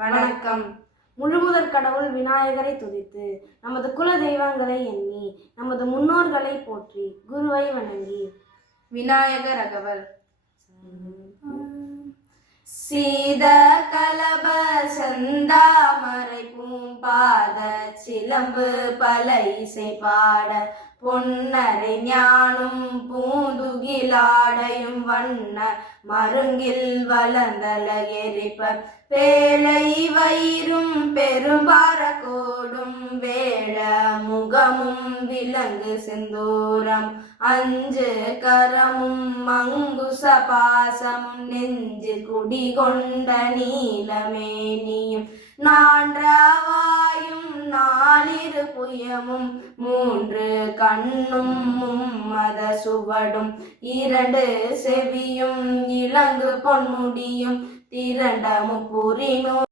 வணக்கம். முழுமுதற் கடவுள் விநாயகரை துதித்து, நமது குல தெய்வங்களை எண்ணி, நமது முன்னோர்களை போற்றி, குருவை வணங்கி. விநாயகர் அகவல். சீத கலப செந்தாமரை பூம்பாத சிலம்பு பல இசை பாட பொன்னரை ஞானும் பூந்துகிலாடையும் வண்ண மருங்கில் வளர்ந்தலகெரிப்ப பேலை வயிறும் பெரும்பார கோடும் வேள முகமும் விலங்கு செந்தூரம் அஞ்சு கரமும் மங்குச பாசமும் நெஞ்சில் குடிகொண்ட நீலமேனியும் நான்றாவாயும் நாலிரு புயமும் மூன்று கண்ணும் மும்மத சுவடும் இரண்டு செவியும் இலங்கு பொன்முடியும் திரண்ட முப்புரினோ